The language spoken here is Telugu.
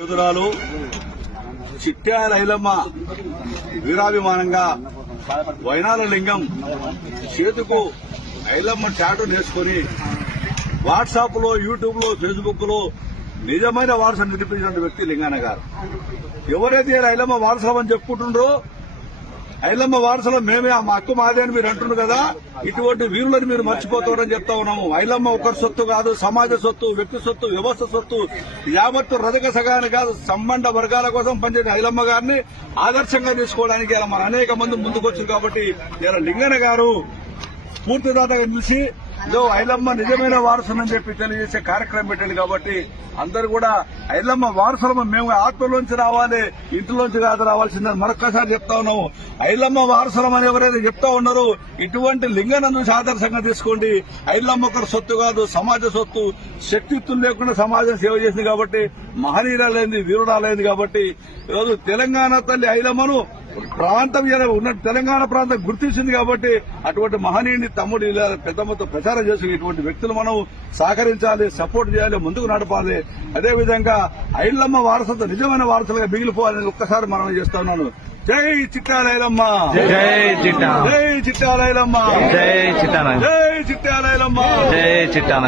యోధురాలు చిట్యాల ఐలమ్మ వీరాభిమానంగా వైనాల లింగం చేతుకు ఐలమ్మ టాటూ నేర్చుకుని వాట్సాప్ లో, యూట్యూబ్ లో, ఫేస్బుక్ లో నిజమైన వారసుని నిరూపించిన వ్యక్తి లింగన్న గారు. ఎవరైతే ఐలమ్మ వారసులమని చెప్పుకుంటుండ్రో, ఐలమ్మ వారసులు మేమే, మా అక్కు మాదే అని మీరు అంటున్నారు కదా, ఇటువంటి వీరులను మీరు మర్చిపోతారని చెప్తా ఉన్నాము. ఐలమ్మ ఒకరి సొత్తు కాదు, సమాజ సొత్తు, వ్యక్తి సొత్తు, వ్యవస్థ సొత్తు, యావత్తు రజక సగాన్ని కాదు, సంబంధ వర్గాల కోసం పనిచేసే ఐలమ్మ గారిని ఆదర్శంగా తీసుకోవడానికి మన అనేక మంది ముందుకొచ్చింది. కాబట్టి ఇలా లింగన్న గారు పూర్తిదాతగా నిలిచి ఐలమ్మ నిజమైన వారసులని చెప్పి తెలియజేసే కార్యక్రమం పెట్టింది. కాబట్టి అందరూ కూడా ఐలమ్మ వారసులము మేము ఆత్మలోంచి రావాలి, ఇంటిలోంచి కాదు రావాల్సిందని మరొక్కసారి చెప్తా ఉన్నాము. ఐలమ్మ వారసులం అని ఎవరైతే చెప్తా ఉన్నారో ఇటువంటి లింగను చూసి ఆదర్శంగా తీసుకోండి. ఐలమ్మ ఒకరు సొత్తు కాదు, సమాజ సొత్తు, శక్తిత్వం లేకుండా సమాజం సేవ చేసింది. కాబట్టి మహనీయురాలైంది, వీరురాలైంది. కాబట్టి ఈరోజు తెలంగాణ తల్లి ఐలమ్మను ప్రాంతం ఉన్న తెలంగాణ ప్రాంతం గుర్తించింది. కాబట్టి అటువంటి మహనీయుని తమ్ముడు ఇలా పెద్ద మొత్తం ప్రచారం చేసిన ఇటువంటి వ్యక్తులు మనం సహకరించాలి, సపోర్ట్ చేయాలి, ముందుకు నడపాలి. అదేవిధంగా ఐలమ్మ వారసత్వం నిజమైన వారసులుగా మిగిలిపోవాలని ఒక్కసారి మనం చేస్తా ఉన్నాను. జై చిట్యాల ఐలమ్మ, జై చిట్టాల, జై చిట్యాల ఐలమ్మ, జై చిట్టాల, జై చిట్యాల ఐలమ్మ, జై చిట్టాల.